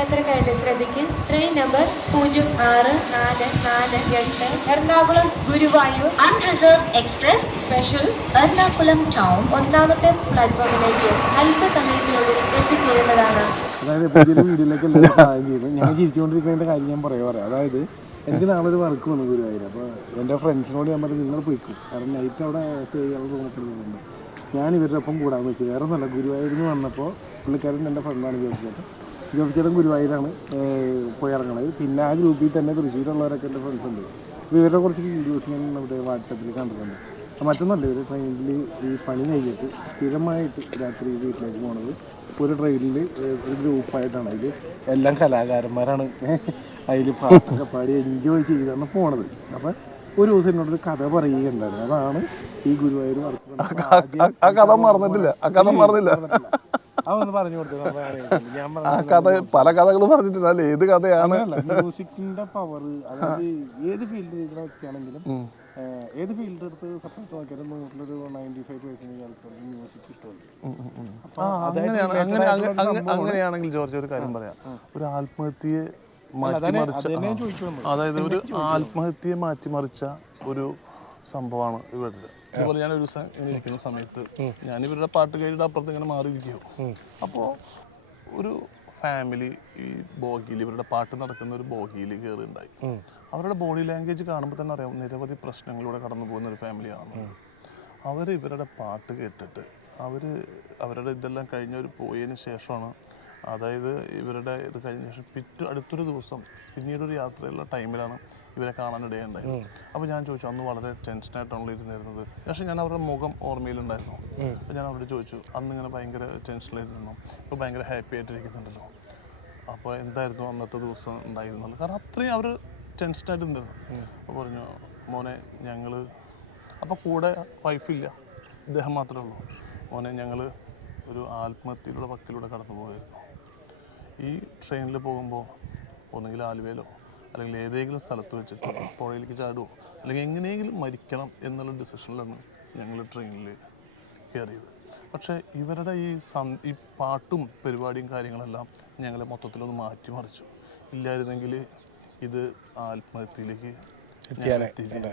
യാത്രക്കാരുടെ ശ്രദ്ധയ്ക്ക് train number 064448 Ernakulam Guruvayur unreserved express special Ernakulam town ഒന്നാമത്തെ പ്ലാറ്റ്ഫോമിലേക്ക് അല്പസമയത്തിനുള്ളിൽ എത്തിച്ചേരുന്നതാണ്. അതായത് പുതിയ വീഡിയോയിലേക്ക് എല്ലാവരും സഹായം ചെയ്തു. ഞാൻ ചിരിച്ചുകൊണ്ടിരിക്കുന്നതിൻ്റെ കാര്യം ഞാൻ പറയാം. അതായത് എനിക്ക് നാളെ ഒരു വർക്ക് വന്നു ഗുരുവായൂർ. അപ്പോൾ എൻ്റെ ഫ്രണ്ട്സിനോട് ഞാൻ പറഞ്ഞു നിങ്ങൾ പോയിക്കും, കാരണം നൈറ്റ് അവിടെ സ്റ്റേ ചെയ്യാൻ തോന്നിട്ടുണ്ട്. ഞാൻ ഇവരുടെ ഒപ്പം കൂടാന്ന് വെച്ചു. വേറെ ഒന്നല്ല, ഗുരുവായൂരിൽ നിന്ന് വന്നപ്പോൾ പുള്ളിക്കാരൻ എൻ്റെ ഫ്രണ്ടാണ് ജോബിച്ചേട്ടൻ ഗുരുവായൂരാണ് പോയി ഇറങ്ങണത്. പിന്നെ ആ ഗ്രൂപ്പിൽ തന്നെ തൃശ്ശൂരുള്ളവരൊക്കെ എൻ്റെ ഫ്രണ്ട്സ് ഉണ്ട്. അപ്പോൾ ഇവരുടെ കുറച്ച് വീഡിയോസ് ഞാൻ നമ്മുടെ വാട്സാപ്പിൽ കണ്ടിട്ടുണ്ട്. മറ്റൊന്നല്ല, ഇവർ ട്രെയിനിൽ ഈ പണി കഴിഞ്ഞിട്ട് സ്ഥിരമായിട്ട് രാത്രി വീട്ടിലേക്ക് പോണത് ഒരു ട്രെയിനിൽ ഒരു ഗ്രൂപ്പായിട്ടാണ്. അതിൽ എല്ലാം കലാകാരന്മാരാണ്. അതിൽ പാട്ടൊക്കെ പാടി എൻജോയ് ചെയ്താണ് പോണത്. അപ്പം ഒരു ദിവസം എന്നോടൊരു കഥ പറയുകയുണ്ടായിരുന്നു. അതാണ് ഈ ഗുരുവായൂർ വർക്ക്. ആ കഥ മറന്നിട്ടില്ല. അതൊന്ന് പറഞ്ഞു കൊടുത്തു. ഞാൻ പല കഥകൾ പറഞ്ഞിട്ടുണ്ട്. ഏത് കഥയാണ്? മ്യൂസിക്കിന്റെ പവർ, അതായത് ഏത് ഫീൽഡിൽ വ്യക്തിയാണെങ്കിലും ഏത് ഫീൽഡ് എടുത്ത് സെപ്പറേറ്റ് നോക്കിയാലും 95% ആൾക്കാർക്ക് മ്യൂസിക് ഇഷ്ടമല്ല. അങ്ങനെയാണെങ്കിൽ ജോർജ് ഒരു കാര്യം പറയാം. ഒരു ആത്മഹത്യയെ മാറ്റിമറിച്ച, അതായത് ഒരു ആത്മഹത്യയെ മാറ്റിമറിച്ച ഒരു സംഭവമാണ് ഇവരുടെ. അതുപോലെ ഞാൻ ഒരു ദിവസം ഇങ്ങനെ ഇരിക്കുന്ന സമയത്ത് ഞാൻ ഇവരുടെ പാട്ട് കഴിഞ്ഞിട്ട് അപ്പുറത്ത് ഇങ്ങനെ മാറിയിരിക്കുമോ. അപ്പോൾ ഒരു ഫാമിലി ഈ ബോഗിയിൽ, ഇവരുടെ പാട്ട് നടക്കുന്ന ഒരു ബോഗിയിൽ കയറിയുണ്ടായി. അവരുടെ ബോഡി ലാംഗ്വേജ് കാണുമ്പോൾ തന്നെ അറിയാം നിരവധി പ്രശ്നങ്ങളിലൂടെ കടന്നു പോകുന്ന ഒരു ഫാമിലിയാണ്. അവർ ഇവരുടെ പാട്ട് കേട്ടിട്ട് അവരുടെ ഇതെല്ലാം കഴിഞ്ഞവർ പോയതിന് ശേഷമാണ്, അതായത് ഇവരുടെ ഇത് കഴിഞ്ഞ ശേഷം അടുത്തൊരു ദിവസം പിന്നീടൊരു യാത്രയുള്ള ടൈമിലാണ് ഇവരെ കാണാനിടയുണ്ടായത്. അപ്പോൾ ഞാൻ ചോദിച്ചു, അന്ന് വളരെ ടെൻഷനായിട്ടാണല്ലോ ഇരുന്നിരുന്നത്. പക്ഷേ ഞാൻ അവരുടെ മുഖം ഓർമ്മയിലുണ്ടായിരുന്നു. അപ്പോൾ ഞാൻ അവരോട് ചോദിച്ചു, അന്ന് ഇങ്ങനെ ഭയങ്കര ടെൻഷനിലായിരുന്നു, ഇപ്പോൾ ഭയങ്കര ഹാപ്പി ആയിട്ടിരിക്കുന്നുണ്ടല്ലോ, അപ്പോൾ എന്തായിരുന്നു അന്നത്തെ ദിവസം ഉണ്ടായിരുന്നത്? കാരണം അത്രയും അവർ ടെൻഷനായിട്ട് നിന്നിരുന്നു. അപ്പോൾ പറഞ്ഞു, മോനെ ഞങ്ങൾ, അപ്പോൾ കൂടെ വൈഫില്ല, ഇദ്ദേഹം മാത്രമേ ഉള്ളൂ. മോനെ ഞങ്ങൾ ഒരു ആത്മഹത്യയുടെ വക്കിലൂടെ കടന്നു പോയിരുന്നു. ഈ ട്രെയിനിൽ പോകുമ്പോൾ ഒന്നുകിൽ ആലുവയിലോ അല്ലെങ്കിൽ ഏതെങ്കിലും സ്ഥലത്ത് വെച്ചിട്ട് പുഴയിലേക്ക് ചാടുമോ അല്ലെങ്കിൽ എങ്ങനെയെങ്കിലും മരിക്കണം എന്നുള്ള ഡിസിഷനിലാണ് ഞങ്ങൾ ട്രെയിനിൽ കയറിയത്. പക്ഷേ ഇവരുടെ ഈ പാട്ടും പരിപാടിയും കാര്യങ്ങളെല്ലാം ഞങ്ങളെ മൊത്തത്തിലൊന്ന് മാറ്റിമറിച്ചു. ഇല്ലായിരുന്നെങ്കിൽ ഇത് ആത്മഹത്യയിലേക്ക് എത്തിയില്ല.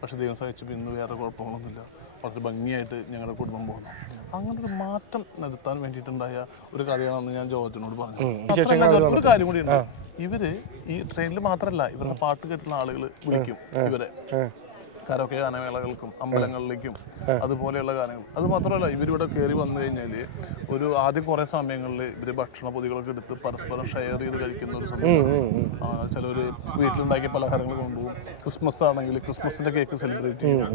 പക്ഷെ ദൈവം സഹിച്ചപ്പോൾ ഇന്ന് വേറെ കുഴപ്പങ്ങളൊന്നുമില്ല, വളരെ ഭംഗിയായിട്ട് ഞങ്ങളുടെ കുടുംബം പോകുന്നു. അങ്ങനെ ഒരു മാറ്റം നടത്താൻ വേണ്ടിയിട്ടുണ്ടായ ഒരു കഥയാണെന്ന് ഞാൻ ജോർജിനോട് പറഞ്ഞു. ഒരു കാര്യം കൂടി ഉണ്ട്, ഇവര് ഈ ട്രെയിനിൽ മാത്രമല്ല ഇവരുടെ പാട്ട് കേട്ടുള്ള ആളുകൾ വിളിക്കും ഇവരെ കരോക്കെ ഗാനമേളകൾക്കും അമ്പലങ്ങളിലേക്കും അതുപോലെയുള്ള ഗാനങ്ങൾ. അത് മാത്രമല്ല, ഇവരിവിടെ കയറി വന്നു കഴിഞ്ഞാൽ ഒരു ആദ്യം കുറേ സമയങ്ങളിൽ ഇവർ ഭക്ഷണ പൊതികളൊക്കെ എടുത്ത് പരസ്പരം ഷെയർ ചെയ്ത് കഴിക്കുന്ന ഒരു സമയം. ചിലർ വീട്ടിലുണ്ടാക്കിയ പലഹാരങ്ങൾ കൊണ്ടുപോകും. ക്രിസ്മസ് ആണെങ്കിൽ ക്രിസ്മസിന്റെ കേക്ക് സെലിബ്രേറ്റ് ചെയ്യും.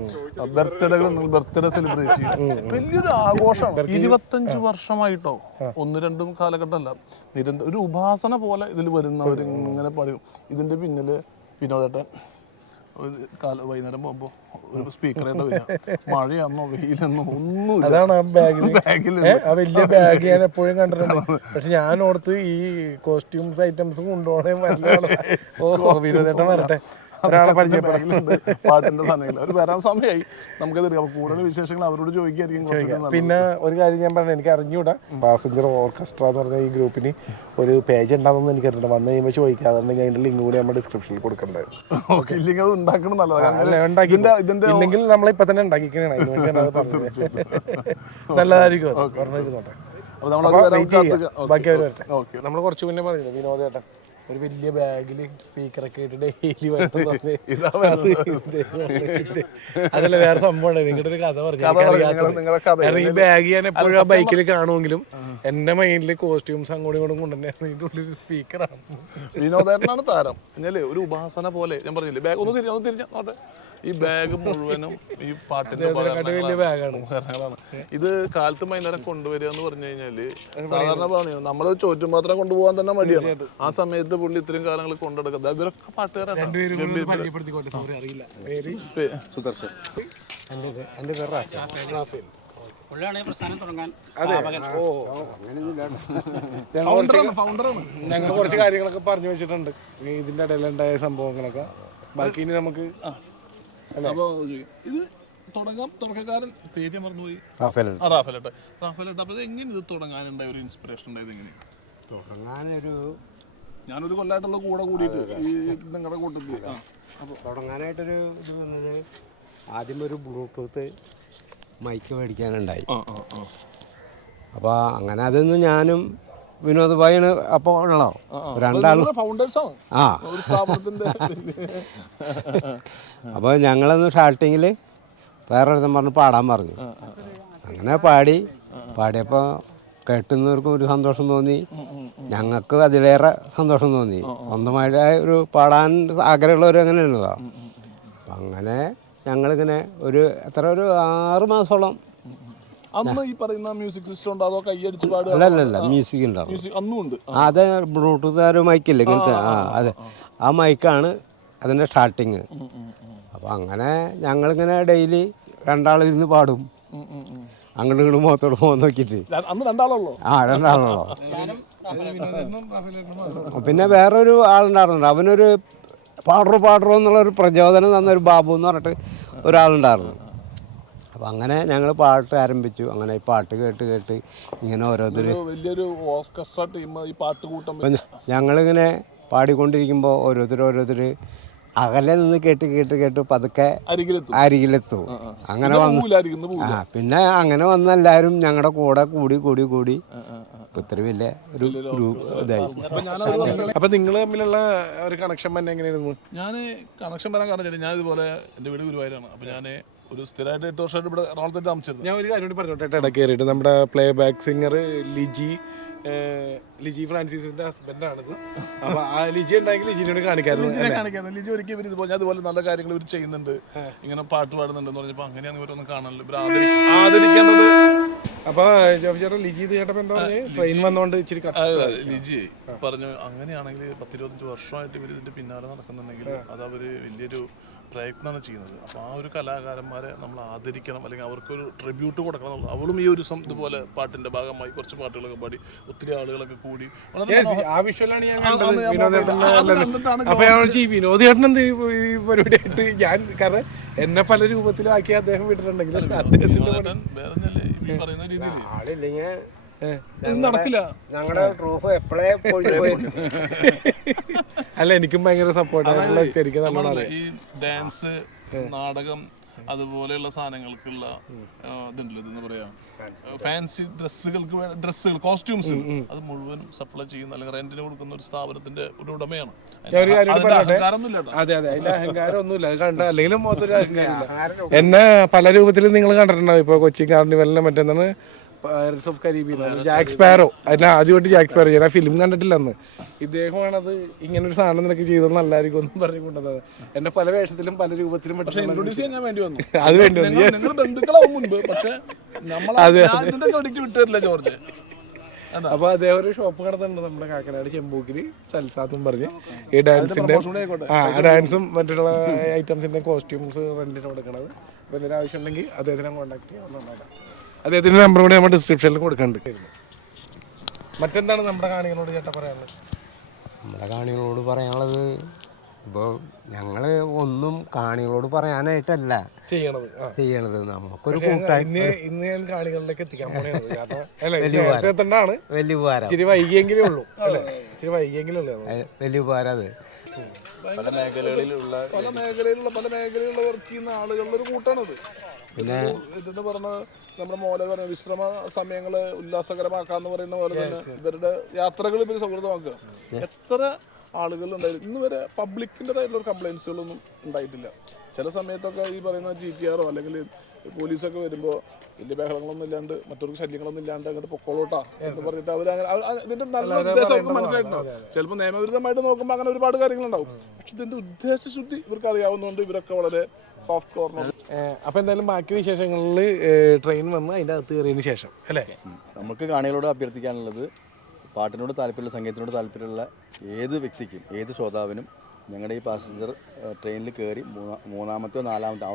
ബർത്ത്ഡേകൾ ഉണ്ടെങ്കിൽ ബർത്ത്ഡേ സെലിബ്രേറ്റ് ചെയ്യും. വലിയൊരു ആഘോഷമാണ്. 25 വർഷമായിട്ടോ 1-2 കാലഘട്ടമല്ല, നിരന്തരം ഒരു ഉപാസന പോലെ ഇതിൽ വരുന്നവർ ഇങ്ങനെ പറയും. ഇതിന്റെ പിന്നില് വിനോദേട്ടൻ വൈകുന്നേരം പോകുമ്പോ ഒരു സ്പീക്കറായിട്ട് വരിക, മഴയാന്നോ വെയിലെന്നോ ഒന്നും. അതാണ് ആ ബാഗിൽ വലിയ ബാഗ് ഞാൻ എപ്പോഴും കണ്ടിട്ടുണ്ട്. പക്ഷെ ഞാൻ ഓർത്ത് ഈ കോസ്റ്റ്യൂംസ് ഐറ്റംസ് കൊണ്ടുപോകണേ വിനോദേട്ടൻ വരട്ടെ, ഒരാളെ പരിചയപ്പെടാറുണ്ട് പാട്ടിന്റെ സമയങ്ങളിൽ. അവർ വരാൻ സമയമായി, നമുക്കത് കൂടുതൽ വിശേഷങ്ങൾ അവരോട് ചോദിക്കായിരിക്കും. പിന്നെ ഒരു കാര്യം ഞാൻ പറഞ്ഞു, എനിക്ക് അറിഞ്ഞൂടാ, പാസഞ്ചർ ഓർക്കസ്ട്ര എന്ന് പറഞ്ഞ ഈ ഗ്രൂപ്പിന് ഒരു പേജ് ഉണ്ടാകുമെന്ന് എനിക്കറിയില്ല. വന്നു കഴിയുമ്പോൾ ചോദിക്കാം, അതുണ്ടെങ്കിൽ അതിന്റെ ലിങ്ക് കൂടി നമ്മുടെ ഡിസ്ക്രിപ്ഷനിൽ കൊടുക്കേണ്ടത്. ഇല്ലെങ്കിൽ നമ്മളിപ്പോ തന്നെ ഉണ്ടാക്കിക്കണേ, നല്ലതായിരിക്കും. പറഞ്ഞിരുന്നോട്ടെ, ബാക്കി അവർ വരട്ടെ. നമ്മൾ കുറച്ച് മുന്നേ പറഞ്ഞില്ല വിനോദേട്ടൻ ഒരു വലിയ ബാഗില് സ്പീക്കറൊക്കെ ആയിട്ട് ഡെയിലി അതല്ല വേറെ സംഭവം. നിങ്ങളുടെ ഒരു കഥ പറഞ്ഞു. ഈ ബാഗ് ഞാൻ എപ്പോഴും ആ ബൈക്കിൽ കാണുമെങ്കിലും എന്റെ മൈൻഡില് കോസ്റ്റ്യൂംസ് അങ്ങോട്ടും ഇങ്ങോട്ടും കൊണ്ടുതന്നെയായിരുന്നു. ഇതിന്റെ ഉള്ളിൽ സ്പീക്കറാണ്. വിനോദേട്ടനാണ് താരം. എന്നാലേ ഒരു ഉപാസന പോലെ ഞാൻ പറഞ്ഞില്ലേ, ബാഗ് ഒന്ന് തിരിഞ്ഞോട്ടെ, ഈ ബാഗ് മുഴുവനും ഈ പാട്ടിന്റെ ബാഗാണ്. ഇത് കാലത്ത് വൈകുന്നേരം കൊണ്ടുവരിക എന്ന് പറഞ്ഞു കഴിഞ്ഞാല് സാധാരണ പറഞ്ഞു നമ്മൾ ചോറ്റും പാത്രം കൊണ്ടുപോകാൻ തന്നെ മടിയാണ്. ആ സമയത്ത് പുള്ളി ഇത്രയും കാലങ്ങൾ കൊണ്ടെടുക്കുന്നത്. ഇവരൊക്കെ പാട്ടുകാരാണ്. ഞങ്ങൾ കുറച്ച് കാര്യങ്ങളൊക്കെ പറഞ്ഞു വെച്ചിട്ടുണ്ട് ഇതിന്റെ ഇടയിലുണ്ടായ സംഭവങ്ങളൊക്കെ. ബാക്കി ഇനി നമുക്ക് അപ്പൊ ഇത് തുടങ്ങാം. തുടക്കക്കാരൻ പേര് മറന്നുപോയി. റാഫേലേട്ട. അപ്പൊ എങ്ങനെ ഇത് തുടങ്ങാനുണ്ടായ ഒരു ഇൻസ്പിറേഷൻ ഉണ്ടായത്? എങ്ങനെയാണ് തുടങ്ങാനൊരു ഞാനൊരു കൊല്ലമായിട്ടുള്ള കൂടെ കൂടിയിട്ട് ഈ നിങ്ങളുടെ കൂട്ടത്തിൽ തുടങ്ങാനായിട്ടൊരു ഇത് വന്നത് ആദ്യം ഒരു ബ്ലൂടൂത്ത് മൈക്ക് മേടിക്കാനുണ്ടായി. അപ്പോൾ അങ്ങനെ അതൊന്നും ഞാനും വിനോദ് ഭായിയാണ് അപ്പോൾ ഉള്ളോ രണ്ടാളും ഫൗണ്ടേഴ്സാണ് ആ ഒരു സ്ഥാപനത്തിന്റെ. അപ്പോൾ ഞങ്ങളൊന്ന് സ്റ്റാർട്ടിങ്ങിൽ വേറൊരുത്തൻ പറഞ്ഞ് പാടാൻ പറഞ്ഞു. അങ്ങനെ പാടിയപ്പോൾ കേട്ടുന്നവർക്കും ഒരു സന്തോഷം തോന്നി, ഞങ്ങൾക്ക് അതിലേറെ സന്തോഷം തോന്നി. സ്വന്തമായിട്ട് ഒരു പാടാൻ ആഗ്രഹമുള്ളവർ അങ്ങനെയുള്ളതാ. അപ്പം അങ്ങനെ ഞങ്ങളിങ്ങനെ ഒരു 6 മാസത്തോളം. അന്ന് ഈ പറയുന്ന മ്യൂസിക് സിസ്റ്റം ഉണ്ടോ അതോ കൈയടിച്ച് പാടുക? അല്ല മ്യൂസിക് ഉണ്ടാവും. അന്നും ഉണ്ട്. അത് ബ്ലൂടൂത്ത് ഒരു മൈക്കില്ലേ ഇങ്ങനത്തെ, അതെ, ആ മൈക്കാണ് അതിൻ്റെ സ്റ്റാർട്ടിങ്. അപ്പോൾ അങ്ങനെ ഞങ്ങളിങ്ങനെ ഡെയിലി രണ്ടാളിരുന്ന് പാടും, അങ്ങോട്ടും ഇങ്ങോട്ടും മുഖത്തോട് പോകാൻ നോക്കിയിട്ട്. അന്ന് രണ്ടാളുള്ളൂ. രണ്ടാളുള്ളൂ. പിന്നെ വേറൊരു ആളുണ്ടായിരുന്നു, അവനൊരു പാടറോ എന്നുള്ളൊരു പ്രചോദനം തന്നൊരു ബാബു എന്ന് പറഞ്ഞിട്ട് ഒരാളുണ്ടായിരുന്നു. അപ്പം അങ്ങനെ ഞങ്ങൾ പാട്ട് ആരംഭിച്ചു. അങ്ങനെ ഈ പാട്ട് കേട്ട് ഇങ്ങനെ ഓരോരുത്തർ വലിയൊരു ഓർക്കസ്ട്ര ടീം ഈ പാട്ട് കൂട്ടം. ഞങ്ങളിങ്ങനെ പാടിക്കൊണ്ടിരിക്കുമ്പോൾ ഓരോരുത്തർ അകലെ നിന്ന് കേട്ട് പതുക്കെ അരികിലെത്തും. അങ്ങനെ വന്നു. പിന്നെ അങ്ങനെ വന്ന് എല്ലാവരും ഞങ്ങളുടെ കൂടെ കൂടി ഇത്ര വലിയ ഒരു ഗ്രൂപ്പ് ഇതായി. അപ്പൊ നിങ്ങൾ തമ്മിലുള്ള ഒരു കണക്ഷൻ തന്നെ എങ്ങനെയായിരുന്നു? ഞാൻ കണക്ഷൻ വരാൻ കാരണം ഞാൻ ഇതുപോലെ എൻ്റെ വീട് ഗുരുവായൂരാണ്. അപ്പോൾ ഞാൻ ഒരു സ്ഥിരമായിട്ട് 8 വർഷമായിട്ട് ഇവിടെ എറണാകുളത്ത് താമസിച്ചിരുന്നു. ഞാൻ ഒരു കാര്യം കൂടി പറഞ്ഞോട്ടെ, ഇടയ്ക്ക് കയറിയിട്ട് നമ്മുടെ പ്ലേ ബാക്ക് സിംഗർ ലിജി ഫ്രാൻസിസിന്റെ ഹസ്ബൻഡാണിത്. അപ്പൊ ആ ലിജി ഉണ്ടെങ്കിൽ ലിജിനോട് കാണിക്കാറുണ്ട്. ലിജി ഒരിക്കലും ഇവർ ഇതുപോലെ അതുപോലെ നല്ല കാര്യങ്ങൾ ഇവർ ചെയ്യുന്നുണ്ട്, ഇങ്ങനെ പാട്ട് പാടുന്നുണ്ടെന്ന് പറഞ്ഞപ്പോൾ അങ്ങനെയാണ് ഇവരൊന്നും കാണാനല്ലോ, ഇവർ ആദരിക്കേണ്ടത്. അപ്പൊ ചേട്ടാ ലിജി ചേട്ടൻ എന്താ ട്രെയിൻ വന്നോണ്ട് ഇച്ചിരി ലിജി പറഞ്ഞു അങ്ങനെയാണെങ്കിൽ 10-25 വർഷമായിട്ട് ഇവർ ഇതിന്റെ പിന്നാലെ നടക്കുന്നുണ്ടെങ്കിൽ അത് അവര് വലിയൊരു പ്രയത്നമാണ് ചെയ്യുന്നത്. അപ്പോൾ ആ ഒരു കലാകാരന്മാരെ നമ്മൾ ആദരിക്കണം, അല്ലെങ്കിൽ അവർക്കൊരു ട്രിബ്യൂട്ട് കൊടുക്കണം. അവളും ഈ ഒരു ഇതുപോലെ പാട്ടിന്റെ ഭാഗമായി കുറച്ച് പാട്ടുകളൊക്കെ പാടി ഒത്തിരി ആളുകളൊക്കെ കൂടി. ആ വിഷ്വലാണ് ഞാൻ കണ്ടത്. അപ്പൊ ഞാൻ വിനോദ് ചേട്ടൻ എന്ത് ഈ പരിപാടിയായിട്ട് ഞാൻ, കാരണം എന്നെ പല രൂപത്തിലും ആക്കി അദ്ദേഹം വിട്ടിട്ടുണ്ടെങ്കിൽ നടക്കില്ല. ഞങ്ങളുടെ ട്രൂപ്പ് എപ്പോഴേ അല്ല, എനിക്കും ഭയങ്കര സപ്പോർട്ടായിട്ടുള്ള ഈ ഡാൻസ്, നാടകം, അതുപോലെയുള്ള സാധനങ്ങൾക്കുള്ള ഇതുണ്ടല്ലോ, ഇതെന്ന് പറയാ ഫാൻസി ഡ്രസ്സുകൾ കോസ്റ്റ്യൂംസ്, അത് മുഴുവനും സപ്ലൈ ചെയ്യുന്ന അല്ലെങ്കിൽ റെന്റിന് കൊടുക്കുന്ന ഒരു സ്ഥാപനത്തിന്റെ ഒരു ഉടമയാണ്. അതെ, അതിന്റെ അഹങ്കാരം ഒന്നുമില്ല, അത് കണ്ട അല്ലെങ്കിലും മൊത്തം അഹങ്കാരമില്ല. എന്നെ പല രൂപത്തിലും നിങ്ങൾ കണ്ടിട്ടുണ്ടാവും. ഇപ്പൊ കൊച്ചി കാർണിവലിനെ മറ്റെന്താണ് pirates of Caribbean, Jack sparrow, അതിന് ആദ്യമായിട്ട് ജാക്ക് സ്പാരോ, ഞാൻ ആ ഫിലിം കണ്ടിട്ടില്ല അന്ന്. ഇദ്ദേഹമാണത് ഇങ്ങനൊരു സാധനം നിനക്ക് ചെയ്തോന്ന് നല്ലതായിരിക്കും ഒന്നും പറഞ്ഞു കൊണ്ടത്. എന്നെ പല വേഷത്തിലും പല രൂപത്തിലും അത് വേണ്ടി വന്നു. ജോർജ്. അപ്പൊ അദ്ദേഹം ഒരു ഷോപ്പ് നടത്തുന്നുണ്ട് നമ്മുടെ കാക്കനാട് ചെമ്പൂക്കില്, സൽസാത്തും പറഞ്ഞ് ഈ ഡാൻസിന്റെ ഡാൻസും മറ്റുള്ള ഐറ്റംസിന്റെ കോസ്റ്റ്യൂംസ് റെന്റിന് കൊടുക്കണത്. അപ്പൊ എന്തെങ്കിലും ആവശ്യം ഉണ്ടെങ്കിൽ അദ്ദേഹത്തിനെ കോൺടാക്ട് ചെയ്യാവുന്നതാണ്. അദ്ദേഹത്തിന്റെ നമ്പർ കൂടി നമ്മൾ ഡിസ്ക്രിപ്ഷനിൽ കൊടുക്കുന്നുണ്ട്. മറ്റെന്താണ് നമ്മുടെ കാണികളോട് ചേട്ടാ പറയാനുള്ളത്? നമ്മുടെ കാണികളോട് പറയാനുള്ളത്, ഇപ്പോൾ ഞങ്ങൾ ഒന്നും കാണികളോട് പറയാനായിട്ടല്ല ചെയ്യണത്. നമുക്കൊരു ഇന്ന് ഞാൻ കാണികളിലേക്ക് എത്തിക്കാൻ പോണേണ്. കാരണം വലിയ ഉപകാരം, ഇച്ചിരി വൈകിയെങ്കിലേ ഉള്ളൂ, ഇച്ചിരി വൈകിയെങ്കിലേ ഉള്ളൂ, വലിയ ഉപകാരം. അത് പല മേഖലയിലുള്ള വർക്ക് ചെയ്യുന്ന ആളുകളുടെ ഒരു കൂട്ടാണത്. പിന്നെ ഇതെന്ന് പറഞ്ഞാൽ നമ്മുടെ മോലെ പറഞ്ഞ വിശ്രമ സമയങ്ങള് ഉല്ലാസകരമാക്കാന്ന് പറയുന്ന പോലെ തന്നെ ഇവരുടെ യാത്രകൾ ഇവർ സൗഹൃദമാക്കുക. എത്ര ആളുകൾ ഉണ്ടായിരുന്നു ഇന്ന് വരെ പബ്ലിക്കിൻ്റെതായിട്ടുള്ള കംപ്ലയിൻസുകളൊന്നും ഉണ്ടായിട്ടില്ല. ചില സമയത്തൊക്കെ ഈ പറയുന്ന GTR അല്ലെങ്കിൽ പോലീസൊക്കെ വരുമ്പോൾ വലിയ ബഹളങ്ങളൊന്നും ഇല്ലാണ്ട് മറ്റൊരു ശല്യങ്ങളൊന്നും ഇല്ലാണ്ട് അങ്ങോട്ട് പൊക്കോളൂട്ടാ എന്ന് പറഞ്ഞിട്ട് അവർ ഇതിന്റെ നല്ല ഉദ്ദേശം അവർക്ക് മനസ്സിലായിട്ടുണ്ടാവും. ചിലപ്പോൾ നിയമവിരുദ്ധമായിട്ട് നോക്കുമ്പോൾ അങ്ങനെ ഒരുപാട് കാര്യങ്ങളുണ്ടാവും. പക്ഷെ ഇതിന്റെ ഉദ്ദേശശുദ്ധി ഇവർക്ക് അറിയാവുന്നതുകൊണ്ട് ഇവരൊക്കെ വളരെ സോഫ്റ്റ് കോർണർ. അപ്പൊ എന്തായാലും ബാക്കി വിശേഷങ്ങളിൽ ട്രെയിൻ വന്ന് അതിന്റെ അകത്ത് കയറിയതിന് ശേഷം അല്ലേ, നമുക്ക് കാണികളോട് അഭ്യർത്ഥിക്കാനുള്ളത്, പാട്ടിനോട് താല്പര്യമുള്ള, സംഗീതത്തിനോട് താല്പര്യമുള്ള ഏത് വ്യക്തിക്കും, ഏത് ശ്രോതാവിനും ഞങ്ങളുടെ ഈ പാസഞ്ചർ ട്രെയിനിൽ കയറി മൂന്നാമത്തെയോ നാലാമത്തെ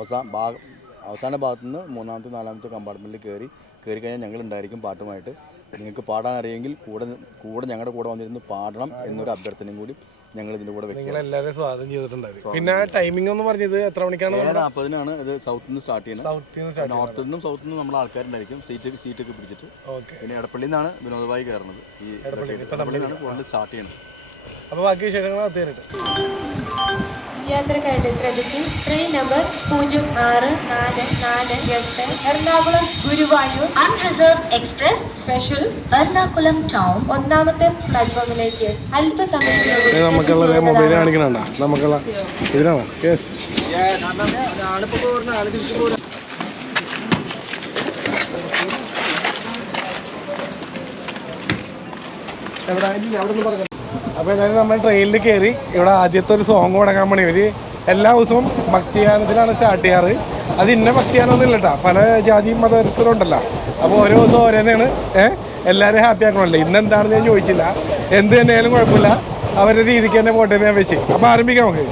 അവസാന ഭാഗത്തു നിന്ന് മൂന്നാമത്തെ നാലാമത്തെ കമ്പാർട്ട്മെൻറ്റിൽ കയറി കഴിഞ്ഞാൽ ഞങ്ങളുണ്ടായിരിക്കും പാട്ടുമായിട്ട്. നിങ്ങൾക്ക് പാടാൻ അറിയെങ്കിൽ കൂടെ ഞങ്ങളുടെ കൂടെ വന്നിരുന്ന് പാടണം എന്നൊരു അഭ്യർത്ഥനയും കൂടി ഞങ്ങൾ ഇതിൻ്റെ കൂടെ വെക്കും. എല്ലാവരും സ്വാഗതം ചെയ്തിട്ടുണ്ടായിരുന്നു. പിന്നെ ടൈമിംഗ് എന്ന് പറഞ്ഞത് എത്ര മണിക്കാണ്? 7:40 ഇത് സൗത്തിൽ നിന്ന് സ്റ്റാർട്ട് ചെയ്യുന്നത്. നോർത്തിൽ നിന്നും സൗത്തിൽ നിന്നും നമ്മുടെ ആൾക്കാരുണ്ടായിരിക്കും സീറ്റൊക്കെ പിടിച്ചിട്ട്. പിന്നെ എടപ്പള്ളിയിൽ നിന്നാണ് വിനോദ് ഭായി കയറുന്നത്. ഈ എടപ്പള്ളിയിൽ നിന്നാണ് കൂടുതൽ സ്റ്റാർട്ട് ചെയ്യുന്നത്. അപ്പോൾ ബാക്കി വിശേഷങ്ങൾ എത്തിയിട്ട് യാത്രക്കാരുടെ ശ്രദ്ധയ്ക്ക് train number 064448 Ernakulam Guruvayur unreserved express special Ernakulam town ഒന്നാമത്തെ പ്ലാറ്റ്ഫോമിലേക്ക് അല്പസമയത്തിനുള്ളിൽ നമുക്കുള്ള മൊബൈൽ കാണിക്കണണ്ട നമുക്കുള്ള ഇതിനാണോ യെസ് അപ്പോൾ എന്തായാലും നമ്മൾ ട്രെയിനിൽ കയറി ഇവിടെ ആദ്യത്തെ ഒരു സോങ് തുടങ്ങാൻ വേണ്ടി ഇവർ എല്ലാ ദിവസവും ഭക്തിഗാനത്തിലാണ് സ്റ്റാർട്ട് ചെയ്യാറ്. അത് ഇന്ന ഭക്തിഗാനമൊന്നും ഇല്ല കേട്ടോ, പല ജാതി മതസ്ഥരും ഉണ്ടല്ലോ. അപ്പോൾ ഓരോ ദിവസം ഓരോന്നാണ് എല്ലാവരും ഹാപ്പി ആക്കണമല്ലോ. ഇന്ന് എന്താണെന്ന് ഞാൻ ചോദിച്ചില്ല, എന്ത് തന്നെയാലും കുഴപ്പമില്ല, അവരുടെ രീതിക്ക് തന്നെ പോട്ടെ ഞാൻ വെച്ച്. അപ്പോൾ ആരംഭിക്കാം നമുക്ക്.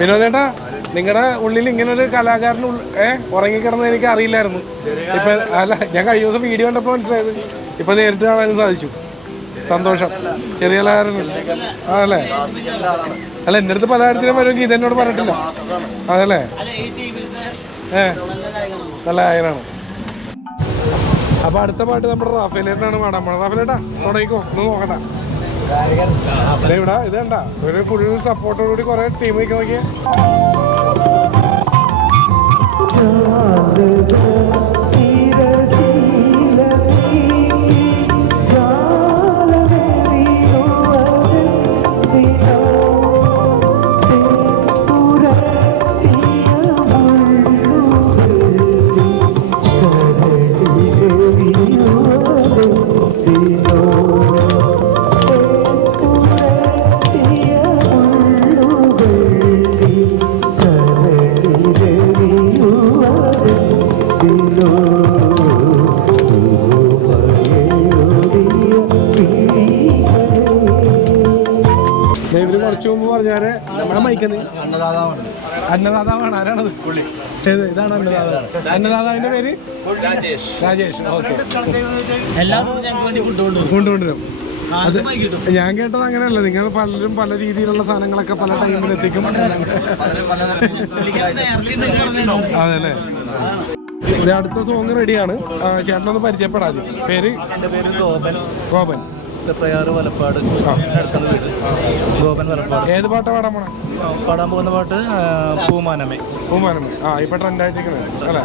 വിനോദേട്ടാ, നിങ്ങളുടെ ഉള്ളിൽ ഇങ്ങനെ ഒരു കലാകാരൻ ഉറങ്ങിക്കിടന്ന് എനിക്ക് അറിയില്ലായിരുന്നു. ഇപ്പൊ അല്ല, ഞാൻ കഴിഞ്ഞ ദിവസം വീഡിയോ കണ്ടപ്പോൾ മനസ്സിലായത്, ഇപ്പൊ നേരിട്ട് കാണാനും സാധിച്ചു. സന്തോഷം. ചെറിയ കലാകാരൻ അതല്ലേ? അല്ല, എൻ്റെ അടുത്ത് പല കാര്യത്തിനും വരുമെങ്കിൽ ഇതെന്നോട് പറഞ്ഞിട്ടില്ല. അതല്ലേ? നല്ല ഗായകനാണ്. അപ്പൊ അടുത്ത പാട്ട് നമ്മുടെ റാഫേലേട്ടനാണ് പാടാൻ പോണത്. റാഫേലേട്ടാ തുടങ്ങിക്കോ, ഒന്ന് നോക്കണ്ട. ഇവിടെ ഇത് കണ്ട ഒരു ഫുൾ സപ്പോർട്ടോടുകൂടി കുറെ ടീം നിൽക്കാൻ നോക്കിയേ. കുറച്ചു മുമ്പ് പറഞ്ഞാല് നമ്മുടെ മൈക്കന്ന് അന്നദാതാവാണ്. ആരാണത്? ഇതാണ് അന്നദാതാവ്. അന്നദാതാവിന്റെ പേര് രാജേഷ്. ഓക്കെ, കൊണ്ടുകൊണ്ടുവരും. അത് ഞാൻ കേട്ടത് അങ്ങനെയല്ല, നിങ്ങൾ പലരും പല രീതിയിലുള്ള സാധനങ്ങളൊക്കെ പല ടൈമിലെത്തിക്കും. അതല്ലേ? ഇത് അടുത്ത സോങ് റെഡിയാണ്. ചേട്ടനൊന്ന് പരിചയപ്പെടാതെ. പേര്? എൻ്റെ പേര് ഗോപൻ. ഗോപൻ വലപ്പാട്. ഗോപൻ വലപ്പാട്. ഏത് പാട്ടാ പാടാൻ പോണേ? പാടാൻ പോകുന്ന പാട്ട് പൂമാനമേ. പൂമാനമേ. ഇപ്പൊ ട്രെൻഡായിട്ടിരിക്കുന്നത് അല്ലേ?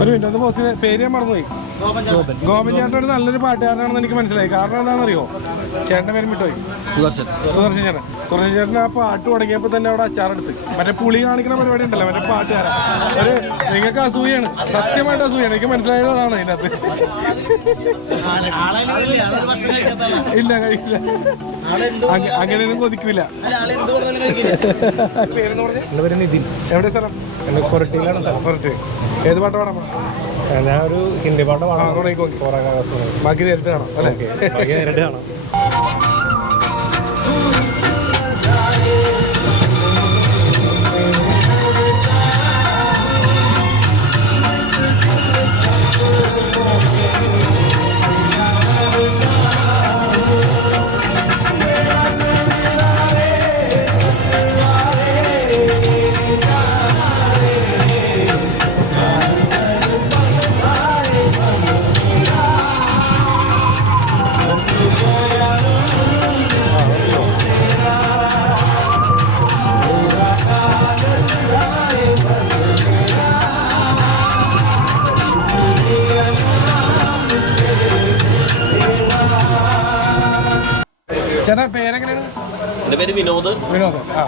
ഒരു മിനിറ്റ്, അത് ബോസ് പേര് ഞാൻ മറന്നുപോയി. ഗോപൻ ചേട്ടൻ ഒരു നല്ലൊരു പാട്ടുകാരനാണെന്ന് എനിക്ക് മനസ്സിലായി. കാരണം എന്താണെന്നറിയോ? ചേട്ടൻ്റെ പേര് വിട്ടുപോയി. സുദർശൻ ചേട്ടൻ. സുദർശൻ ചേട്ടൻ ആ പാട്ട് തുടങ്ങിയപ്പോൾ തന്നെ അവിടെ അച്ചാറെടുത്ത് മറ്റേ പുളി കാണിക്കുന്ന പരിപാടി ഉണ്ടല്ലോ, മറ്റേ പാട്ടുകാരൻ. ഒരു നിങ്ങൾക്ക് അസൂയാണ്, സത്യമായിട്ട് അസൂയാണ്. എനിക്ക് മനസ്സിലായത് അതാണ് അതിനകത്ത്. ഇല്ല, കഴിക്കില്ല, അങ്ങനെയൊന്നും കൊതിക്കില്ല. പേരെന്ന് പറഞ്ഞ? നിതിൻ. എവിടെ സ്ഥലം? കൊരട്ടിയിലാണ് സ്ഥലം. കൊരട്ടി. ഏത് പാട്ട് പാടാൻ? ഞാൻ ഒരു ഹിന്ദി പാട്ട് പാടാൻ ബാക്കി നേരിട്ട് കാണാം അല്ലേ? ബാക്കി നേരിട്ട് കാണാം. ചേട്ടാ പേരെങ്ങനെയാണ്? എൻ്റെ പേര് വിനോദ്. വിനോദ്. ആ,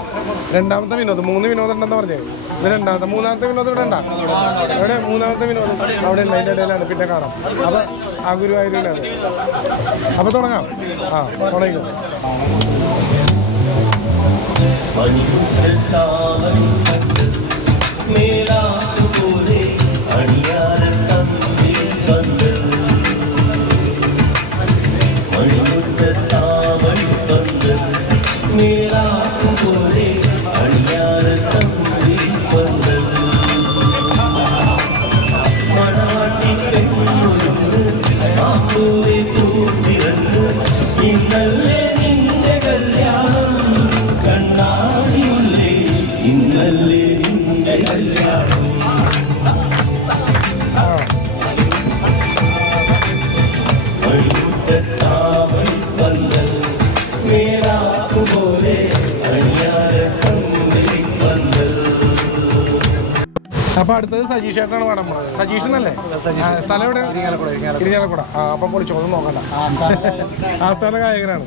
രണ്ടാമത്തെ വിനോദ്. 3 വിനോദം ഉണ്ടെന്ന് പറഞ്ഞേ. ഇത് രണ്ടാമത്തെ. മൂന്നാമത്തെ വിനോദം ഇവിടെ ഉണ്ടാ? ഇവിടെ മൂന്നാമത്തെ വിനോദം അവിടെ ഇല്ല, അതിൻ്റെ ഇടയിലാണ്. പിന്നെ കാണാം. അപ്പൊ ആ ഗുരുവായൂരിലാണ്. അപ്പൊ തുടങ്ങാം. ആ, തുടങ്ങിക്കോ. അപ്പൊ അടുത്തത് സജീഷ് ചേട്ടനാണ് പാടാൻ പോണത്. സജീഷ് എന്നല്ലേ? സ്ഥലം എവിടെ? ഇരിങ്ങാലക്കുട. ആ, അപ്പൊ പൊളിച്ചോ, ഒന്നും നോക്കണ്ട. ആസ്ഥാന ഗായകനാണ്.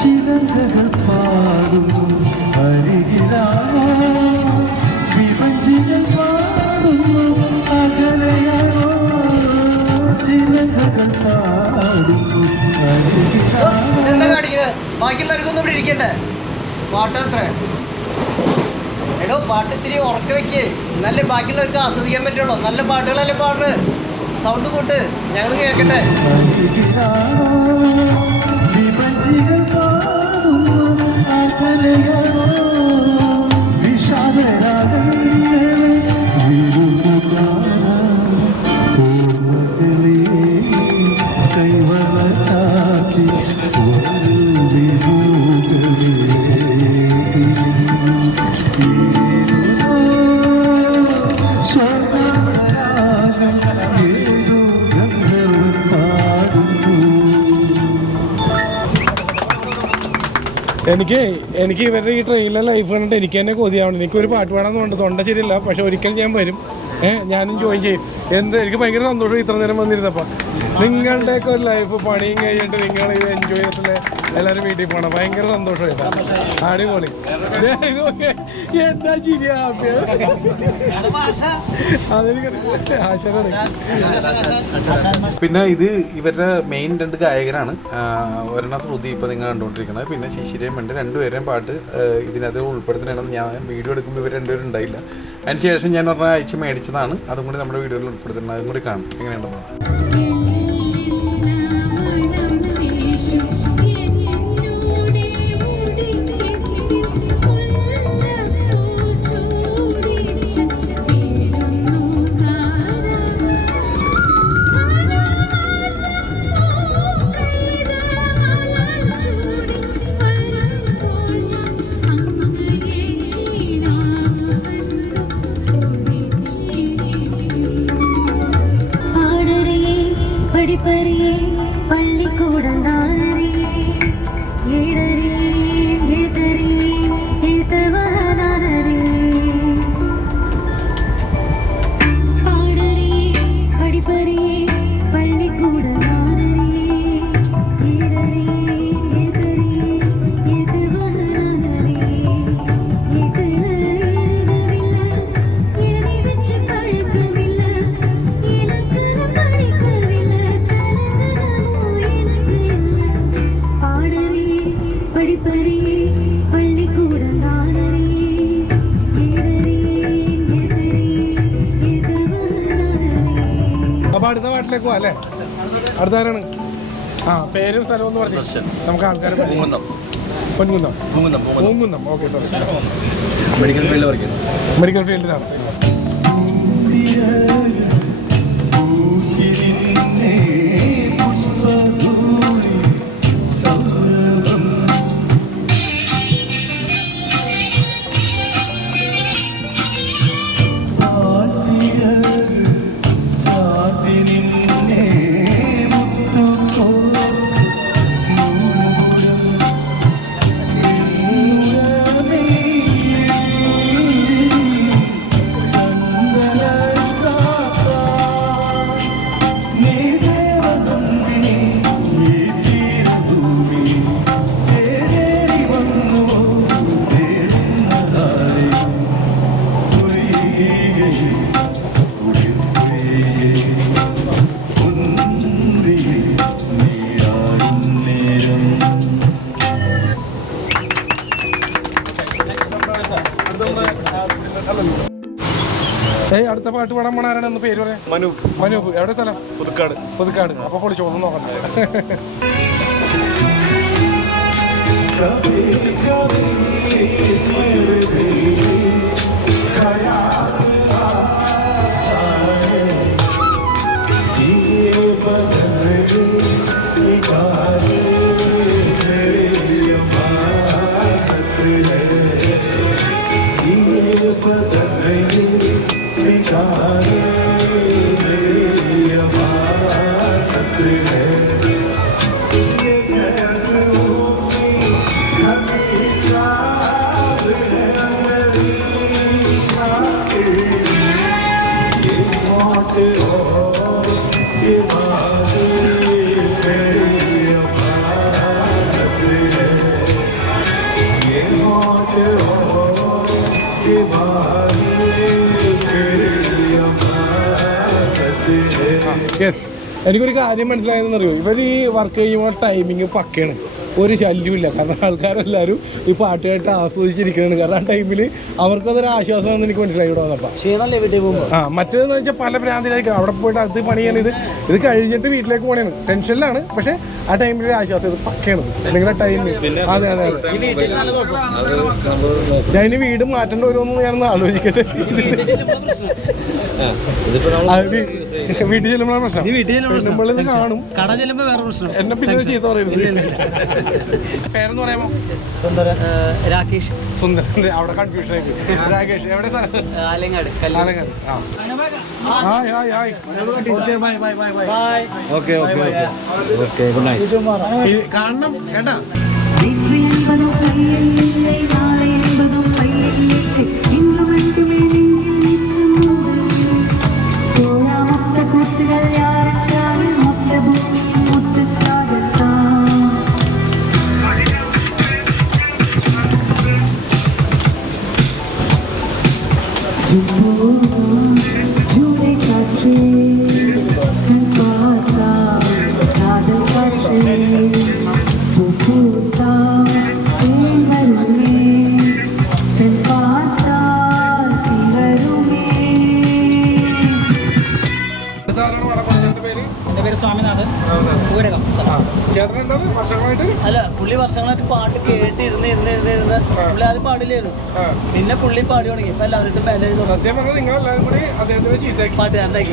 ചിലങ്കകൾ പാടുന്നു അരികിലാവോ, വിഭജികൾ പാടുന്നു അകലെയാവോ, ചിലങ്കകൾ പാടുന്നു അരികിലാവോ. എന്താ കാണിക്കുന്നത്? ബാക്കിയുള്ളവർക്കൊന്നും ഇവിടെ ഇരിക്കണ്ടേ? പാട്ട് അത്ര എടോ, പാട്ട് ഇത്തിരി ഉറക്കെ വെക്ക്, നല്ല ബാക്കിയുള്ളവർക്ക് ആസ്വദിക്കാൻ പറ്റുള്ളൂ. നല്ല പാട്ടുകളല്ലേ പാട്ട്. സൗണ്ട് കൂട്ട്, ഞങ്ങൾ കേൾക്കട്ടെ. വിഭജികൾ പാടുന്നു അകലെയാവോ, വിഷാദരാഗങ്ങളെ ഓർമ്മകളെ കൈവള ചാത്തി എനിക്ക് ഇവരുടെ ഈ ട്രെയിനിലെ ലൈഫ് കണ്ടിട്ട് എനിക്ക് തന്നെ കൊതിയാവണം. എനിക്കൊരു പാട്ട് പാടാമെന്നുണ്ട്, തൊണ്ട ശരിയല്ല. പക്ഷെ ഒരിക്കൽ ഞാൻ വരും, ഞാനും ജോയിൻ ചെയ്യും. എനിക്ക് ഭയങ്കര സന്തോഷം ഇത്ര നേരം വന്നിരുന്നപ്പോൾ. നിങ്ങളുടെയൊക്കെ ഒരു ലൈഫ് പണിയും കഴിഞ്ഞിട്ട് നിങ്ങൾ ഇത് എൻജോയ് ചെയ്തിട്ട് എല്ലാവരും വീട്ടിൽ പോകണം. ഭയങ്കര സന്തോഷമായിട്ടാണ്. അടിപൊളി. ഇതൊക്കെ എന്താ ചിരി പിന്നെ ഇത് ഇവരുടെ മെയിൻ 2 ഗായകരാണ്. ഒരെണ്ണം ശ്രുതി, ഇപ്പോൾ നിങ്ങൾ കണ്ടുകൊണ്ടിരിക്കുന്നത്. പിന്നെ ശിശിരയും ഉണ്ട്. രണ്ടുപേരെയും പാട്ട് ഇതിനകത്ത് ഉൾപ്പെടുത്തണമെന്ന് ഞാൻ വീഡിയോ എടുക്കുമ്പോൾ ഇവർ രണ്ടുപേരും ഉണ്ടായില്ല. അതിന് ശേഷം ഞാൻ ഒരെണ്ണം അയച്ച് മേടിച്ചതാണ്. അതും കൂടി നമ്മുടെ വീഡിയോയിൽ ഉൾപ്പെടുത്തണം. അതും കൂടി കാണും എങ്ങനെയുണ്ടെന്ന്. പാടരേ അപ്പൊ അടുത്ത പാട്ടിലേക്ക് പോവാ അല്ലേ? അടുത്താരാണ്? ആ പേരും സ്ഥലവും എന്ന് പറഞ്ഞു നമുക്ക് ആൾക്കാരെ Ponkunnam. Poonkunnam. Okay sir. Medical ഫീൽഡിലാണ്. അടുത്ത പാട്ട് പാടാൻ പോണ ആരാണെന്ന് പേര് പറയാം? മനൂപ്. എവിടെ സ്ഥലം? പുതുക്കാട്. അപ്പൊ പൊളിച്ചോളൂ നോക്കണ്ട. യെസ്, എനിക്കൊരു കാര്യം മനസ്സിലായതെന്ന് അറിയോ, ഇവർ ഈ വർക്ക് ചെയ്യുമ്പോൾ ടൈമിങ് പക്കയാണ്, ഒരു ശല്യമില്ല. കാരണം ആൾക്കാരെല്ലാവരും ഈ പാട്ടുകായിട്ട് ആസ്വദിച്ചിരിക്കുകയാണ്. കാരണം ആ ടൈമിൽ അവർക്കതൊരു ആശ്വാസമാണെന്ന് എനിക്ക് മനസ്സിലായി ഇവിടെ വന്നപ്പോൾ. ക്ഷീണല്ലേ വീട്ടിൽ പോകുമ്പോൾ? മറ്റേതെന്ന് വെച്ചാൽ പല ഭ്രാന്തിലായിരിക്കും. അവിടെ പോയിട്ട് അത് പണിയാണ്. ഇത് കഴിഞ്ഞിട്ട് വീട്ടിലേക്ക് പോകണേണ്, ടെൻഷനിലാണ്. പക്ഷേ ആ ടൈമിൽ ആശ്വാസം ഇത് പക്കയാണ് നിങ്ങളുടെ ടൈമിൽ. അതെ. ഞാൻ ഇനി വീട് മാറ്റേണ്ട വരുമെന്ന് ഞാനൊന്ന് ആലോചിക്കട്ടെ. വീട്ടിൽ ചെല്ലുമ്പോഴാണ് പ്രശ്നം. നമ്മളിത് കാണും, എന്നെ പിന്നെ ചീത്ത പറയുന്നത്. പേരെന്ന് പറയാമോ? രാകേഷ്. സുന്ദരൻ. അവിടെ കൺഫ്യൂഷൻ ആയിട്ട്. രാകേഷ് എവിടെ സ്ഥലം? ആലങ്ങാട്. കാണണം കേട്ടാ. അല്ല, പുള്ളി വർഷങ്ങളായിട്ട് പാട്ട് കേട്ടിരുന്ന് പുള്ളി ആദ്യം പാടില്ലായിരുന്നു. പിന്നെ പുള്ളി പാടി തുടങ്ങി. ഇപ്പൊ എല്ലാവരും മേലെ പാട്ടുകാരനാക്കി.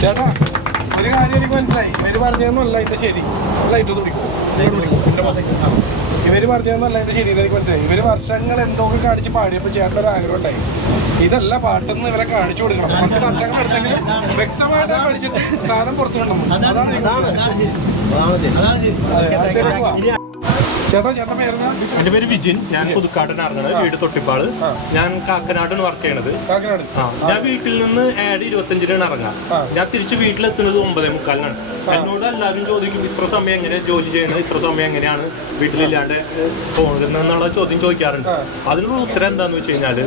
ചേട്ടാ, ഒരു കാര്യം എനിക്ക് മനസ്സിലായി. അതിന് പറഞ്ഞൊന്നുമല്ല ഇത് ശരി. ലൈറ്റ് ഒന്ന് പിടിക്കും. ഇവര് പറഞ്ഞതല്ല എന്റെ ശരിയെന്ന് എനിക്ക് മനസ്സിലായി. ഇവര് വർഷങ്ങൾ എന്തൊക്കെ കാണിച്ച് പാടിയപ്പോൾ ചേട്ടൻ ഒരു ആഗ്രഹം ഉണ്ടായി, ഇതല്ല പാട്ടെന്ന് ഇവരെ കാണിച്ചു കൊടുക്കണം. കുറച്ച് വർഷങ്ങൾ എടുത്തെങ്കിലും വ്യക്തമായിട്ട് കാണിച്ചിട്ട് സാധനം പുറത്തു വിടണം. അതാണ് ചേട്ടാ ചേട്ടൻ പേരുന്ന? എന്റെ പേര് വിജിൻ. ഞാൻ പുതുക്കാടനാണ്, വീട് തൊട്ടിപ്പാള്. ഞാൻ കാക്കനാടാണ് വർക്ക് ചെയ്യണത്. ഞാൻ വീട്ടിൽ നിന്ന് 25-ന് ഇറങ്ങാം. ഞാൻ തിരിച്ച് വീട്ടിലെത്തുന്നത് 9:45-നാണ്. എന്നോട് എല്ലാവരും ചോദിക്കും ഇത്ര സമയം എങ്ങനെ ജോലി ചെയ്യണത്, ഇത്ര സമയം എങ്ങനെയാണ് വീട്ടിലില്ലാണ്ട് പോകുന്നതെന്നുള്ള ചോദ്യം ചോദിക്കാറുണ്ട്. അതിനുള്ള ഉത്തരം എന്താന്ന് വെച്ച് കഴിഞ്ഞാല്,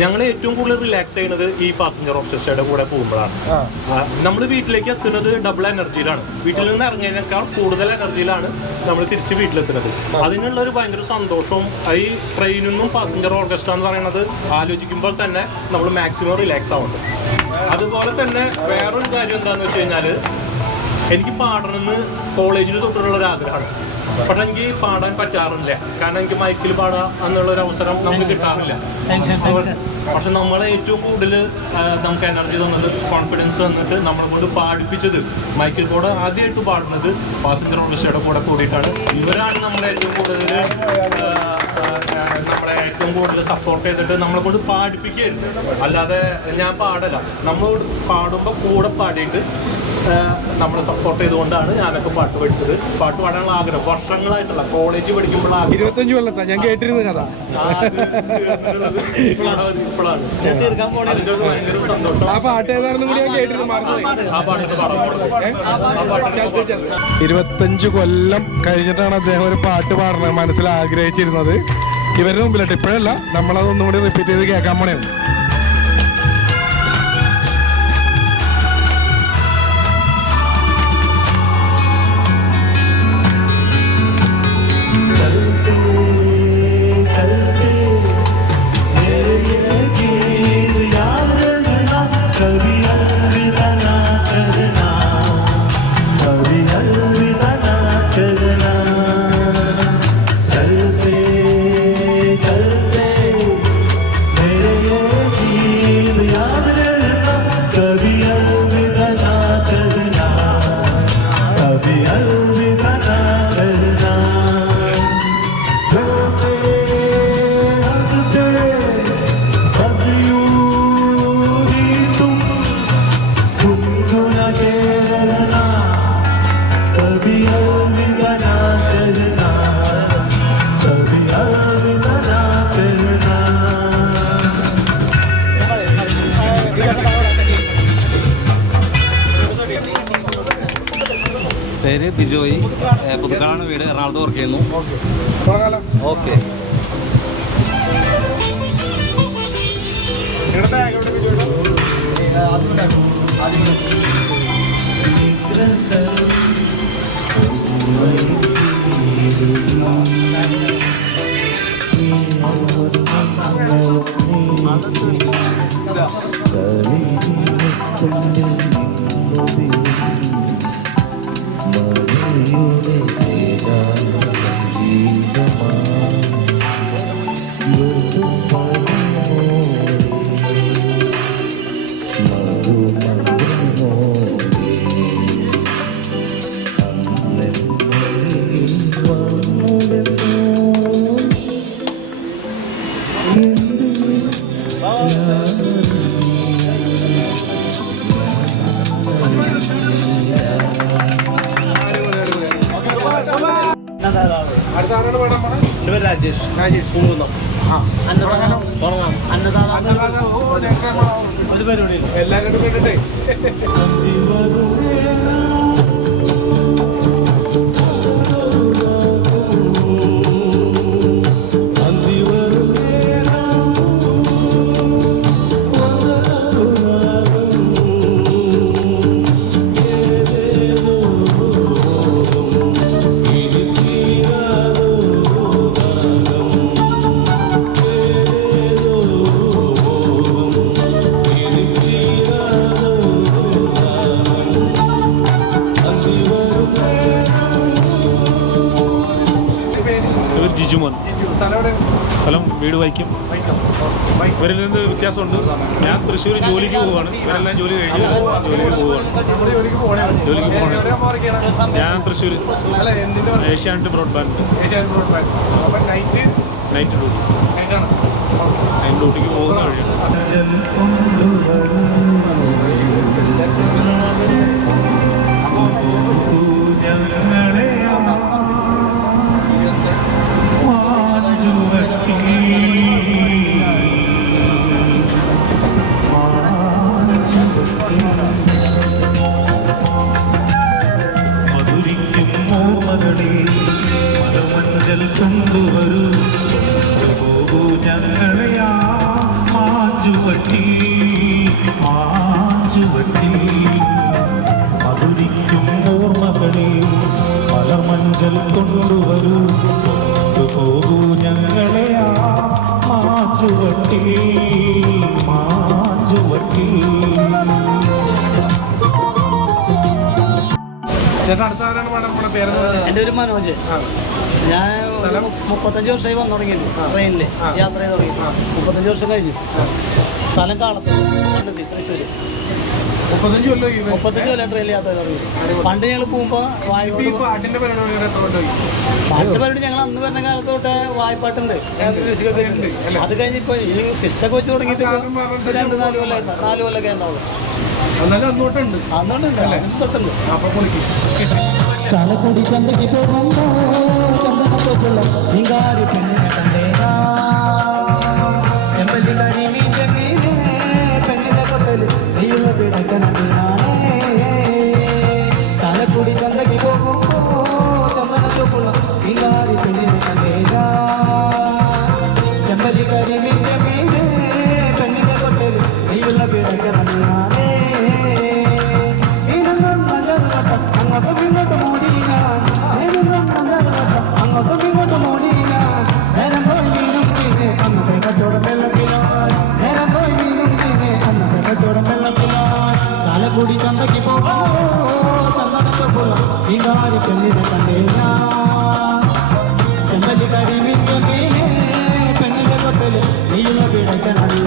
ഞങ്ങൾ ഏറ്റവും കൂടുതൽ റിലാക്സ് ചെയ്യുന്നത് ഈ പാസഞ്ചർ ഓർക്കസ്ട്രയുടെ കൂടെ പോകുമ്പോഴാണ്. നമ്മൾ വീട്ടിലേക്ക് എത്തുന്നത് ഡബിൾ എനർജിയിലാണ്. വീട്ടിൽ നിന്ന് ഇറങ്ങിയതിനേക്കാൾ കൂടുതൽ എനർജിയിലാണ് നമ്മൾ തിരിച്ച് വീട്ടിലെത്തുന്നത്. അതിനുള്ള ഒരു ഭയങ്കര സന്തോഷവും ഈ ട്രെയിനിൽ നിന്നും പാസഞ്ചർ ഓർക്കസ്ട്ര എന്ന് പറയുന്നത് ആലോചിക്കുമ്പോൾ തന്നെ നമ്മൾ മാക്സിമം റിലാക്സ് ആവുന്നുണ്ട്. അതുപോലെ തന്നെ വേറൊരു കാര്യം എന്താണെന്ന് വെച്ച് കഴിഞ്ഞാൽ, എനിക്ക് പാടണമെന്ന് കോളേജിൽ തൊട്ടുള്ള ഒരു ആഗ്രഹമാണ്. പക്ഷെ എനിക്ക് പാടാൻ പറ്റാറില്ല, കാരണം എനിക്ക് മൈക്കിൽ പാടാൻ എന്നുള്ളൊരു അവസരം നമുക്ക് കിട്ടാറില്ല. പക്ഷെ നമ്മളെ ഏറ്റവും കൂടുതൽ നമുക്ക് എനർജി തന്നത്, കോൺഫിഡൻസ് തന്നിട്ട് നമ്മളെ കൊണ്ട് പാടിപ്പിച്ചത്, മൈക്കിൽ കൂടെ ആദ്യമായിട്ട് പാടുന്നത് പാസഞ്ചർ ഓർക്കസ്ട്രയുടെ കൂടെ കൂടിയിട്ടാണ്. ഇവരാണ് നമ്മളെ ഏറ്റവും കൂടുതൽ സപ്പോർട്ട് ചെയ്തിട്ട് നമ്മളെ കൊണ്ട് പാടിപ്പിക്കുകയായിരുന്നു. അല്ലാതെ ഞാൻ പാടല, നമ്മളോട് പാടുമ്പോൾ കൂടെ പാടിയിട്ട് നമ്മളെ സപ്പോർട്ട് ചെയ്തുകൊണ്ടാണ് ഞാനൊക്കെ പാട്ട് പഠിച്ചത്. പാട്ട് പാടാനുള്ള ആഗ്രഹം വർഷങ്ങളായിട്ടുള്ള, കോളേജ് പഠിക്കുമ്പോൾ 25 കൊല്ലത്താ ഞാൻ കേട്ടിരുന്ന കഥ. ഇപ്പോഴാണ് അതിന്റെ ഒരു ഭയങ്കര സന്തോഷം. ആ പാട്ട് ഏതാണെന്നും കൂടി ഞാൻ കേട്ടിരുന്നു. 25 കൊല്ലം കഴിഞ്ഞിട്ടാണ് അദ്ദേഹം ഒരു പാട്ട് പാടണത് മനസ്സിൽ ആഗ്രഹിച്ചിരുന്നത്. ഇവരുടെ മുമ്പിലിട്ട് ഇപ്പോഴല്ല, നമ്മളതൊന്നും കൂടി റിപ്പീറ്റ് ചെയ്ത് കേൾക്കാൻ പോണേണ്. പേര് ബിജോയ്, പുതുക്കാണ് വീട്, എറണാകുളത്ത് വർക്ക് ചെയ്യുന്നു. ഓക്കെ. എൻ്റെ പേര് രാജേഷ് പൂങ്കുന്നം. ഒരു പരിപാടി എല്ലാവരും കേട്ടിട്ടേ ജിജുമോൻ. സ്ഥലം വീട് വൈക്കം. ഇവരിൽ നിന്ന് വ്യത്യാസമുണ്ട്. ഞാൻ തൃശ്ശൂർ ജോലിക്ക് പോവുകയാണ്. ഇവരെല്ലാം ജോലി കഴിഞ്ഞ് ജോലിക്ക് പോകണം. ഞാൻ തൃശ്ശൂർ ഏഷ്യാനെറ്റ് ബ്രോഡ്ബാൻഡ്. നൈറ്റ് ഡ്യൂട്ടിക്ക് പോകുന്ന വഴിയാണ്. മധുമഞ്ചൽ കൊണ്ടുവരൂ പോകൂ ഞങ്ങളെയാ മാഞ്ചുവട്ടി മധുരിക്കും ഓർമ്മകളെ മലമഞ്ചൽ കൊണ്ടുവരൂ പോകൂ ഞങ്ങളെയാ മാഞ്ചുവട്ടി. എൻ്റെ ഒരു മനോജ്. ഞാൻ 35 വർഷമായി വന്നു തുടങ്ങിയിട്ട് ട്രെയിനിൽ യാത്ര ചെയ്ത് തുടങ്ങി. 35 വർഷം കഴിഞ്ഞു. സ്ഥലം കാണത്തുള്ളൂ തൃശ്ശൂർ. 35 കൊല്ലം ട്രെയിനിൽ യാത്ര ചെയ്ത് തുടങ്ങി. പണ്ട് ഞങ്ങൾ പോകുമ്പോൾ പാട്ട് പരിപാടി ഞങ്ങൾ അന്ന് വരുന്ന കാലത്ത് തൊട്ട് വായ്പാട്ടുണ്ട്, മ്യൂസിക്കൊക്കെ ഉണ്ട്. അത് കഴിഞ്ഞിപ്പോൾ ഈ സിസ്റ്റമൊക്കെ വെച്ച് തുടങ്ങിയിട്ട് 2-4 കൊല്ലമൊക്കെ ഉണ്ടാവുള്ളൂ. അന്നോട്ടുണ്ട് തൊട്ടുണ്ട്. ചാലക്കുടി ചന്തയ്ക്ക് പോകുമ്പോ ചന്ദനത്തോട്ടുള്ള നിങ്കാരി പെണ്ണിനെ കണ്ടേനാ എമ്പലിക്കാരി മീൻ്റെ മീനെ പെണ്ണിനെ കൊട്ടല് നീല പിടക്കണേ. ചാലക്കുടി ചന്തയ്ക്ക് പോകുമ്പോ ചന്ദനത്തോട്ടുള്ള നിങ്കാരി പെണ്ണിനെ കണ്ടേനാ എമ്പലിക്കാരി മീൻ്റെ മീനെ പെണ്ണിനെ കൊട്ടല് നീല പിടക്കണേ. ചാലക്കുടി ചന്തയ്ക്ക് പോകോ ചന്ദനത്തോപ്പുള്ള വികാരി പെണ്ണിനെ കണ്ടേ ഞാൻ ചെമ്പല്ലി കരിമിഞ്ഞ മീനെ പെണ്ണിനെ കൊട്ടല് നീല പിടക്കണേ.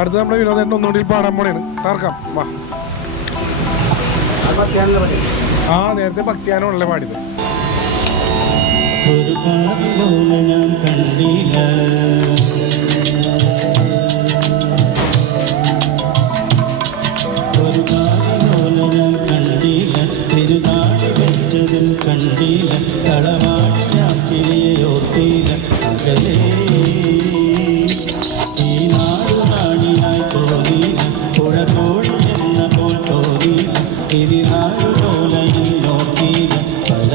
അടുത്ത നമ്മുടെ വിനോദേട്ടൻ ഒന്നുകൂടി പാടാൻ പോണേണ്. താർക്കാം വാ. ആ നേരത്തെ ഭക്തിയാനല്ലേ പാടിയത്. ഒരു കാലം ഞാൻ കണ്ടില്ല തിരുനാട് വെച്ചതിൽ കണ്ടില്ല കളവാടി ഞാൻ തിരിയോർത്തില്ല മകളേ. ഈ നാടു നാടിനായി തോന്നില്ല പുഴ കോഴി എന്നപ്പോൾ തോന്നില്ല തിരുനാടു പോലയിൽ നോക്കിയില്ല പല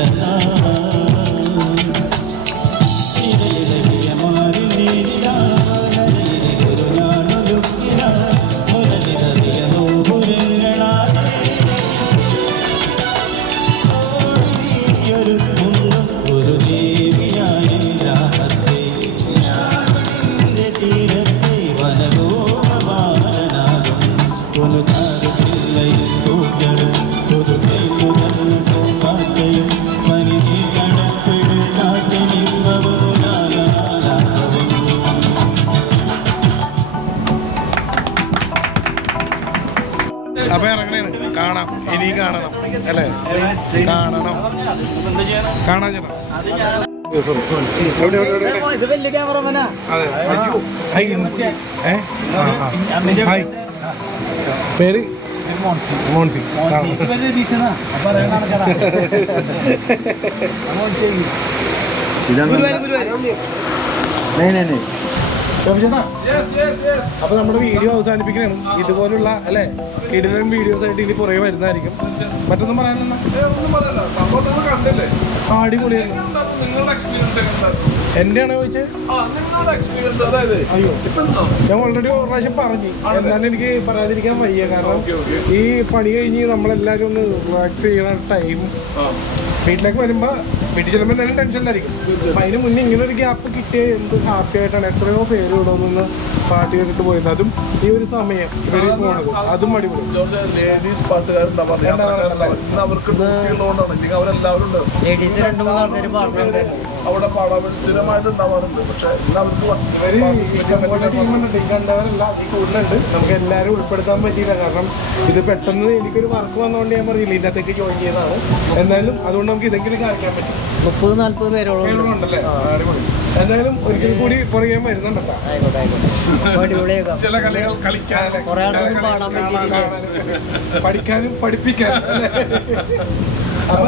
അപ്പൊ ഇറങ്ങണേണ്. കാണാം, ഇനി കാണണം അല്ലേ? കാണണം, കാണാൻ ചേട്ടാ. ഇത് വലിയ ക്യാമറമാനാ. പേര് മോൻസി. അപ്പൊ നമ്മുടെ വീഡിയോ അവസാനിപ്പിക്കണം. ഇതുപോലുള്ള അല്ലെ കിടിലൻ വീഡിയോസ് ആയിട്ട് ഇനി പുറകെ വരുന്നതായിരിക്കും. മറ്റൊന്നും പറയാനല്ല, അടിപൊളിയായിരുന്നു. എന്റെ ആണോ ചോദിച്ചത്? അയ്യോ, ഞാൻ ഓൾറെഡി ഒരു പ്രാവശ്യം പറഞ്ഞു. എന്നാലും എനിക്ക് പറയാതിരിക്കാൻ വയ്യ. കാരണം ഈ പണി കഴിഞ്ഞ് നമ്മളെല്ലാരും ഒന്ന് റിലാക്സ് ചെയ്യണ ടൈം വീട്ടിലേക്ക് വരുമ്പോൾ വീട്ടിൽ ചെല്ലുമ്പോൾ എന്തായാലും ടെൻഷനിലായിരിക്കും. അപ്പം അതിന് മുന്നേ ഇങ്ങനെ ഒരു ഗ്യാപ്പ് കിട്ടിയ എന്ത് ഹാപ്പി ആയിട്ടാണ്. എത്രയോ പേര് ഇവിടെ നിന്ന് പാട്ട് കേട്ടിട്ട് പോയത്. അതും ഈ ഒരു സമയം ഇവർ പോണത് അതും അടിപൊളി. ലേഡീസ് പാട്ടുകാരുണ്ടാവും, അവർക്ക് ലേഡീസ് 2-3 ആൾക്കാർ പാടുന്നുണ്ട് അവിടെ പാടാൻ സ്ഥിരമായിട്ട് ഉണ്ടാവാറുണ്ട്. പക്ഷെ കണ്ടവരല്ല ഈ കൂടുതലുണ്ട്. നമുക്ക് എല്ലാവരും ഉൾപ്പെടുത്താൻ പറ്റിയില്ല. കാരണം ഇത് പെട്ടെന്ന് എനിക്കൊരു വർക്ക് വന്നുകൊണ്ട് ഞാൻ പറഞ്ഞില്ല ഇതിനകത്തേക്ക് ജോയിൻ ചെയ്തതാണ്. എന്നാലും അതുകൊണ്ട് നമുക്ക് ഇതെങ്കിലും കാണിക്കാൻ പറ്റും. 30-40 പേരോളം ഉണ്ടല്ലേ? അടിപൊളി. എന്തായാലും ഒരിക്കൽ കൂടി പറയാൻ വരുന്നുണ്ടല്ലോ. ചില കളികൾ കളിക്കാൻ കുറെ ആൾക്കൊന്നും പാടാൻ പറ്റിയിട്ടില്ല. പഠിക്കാനും പഠിപ്പിക്കാനും. അപ്പൊ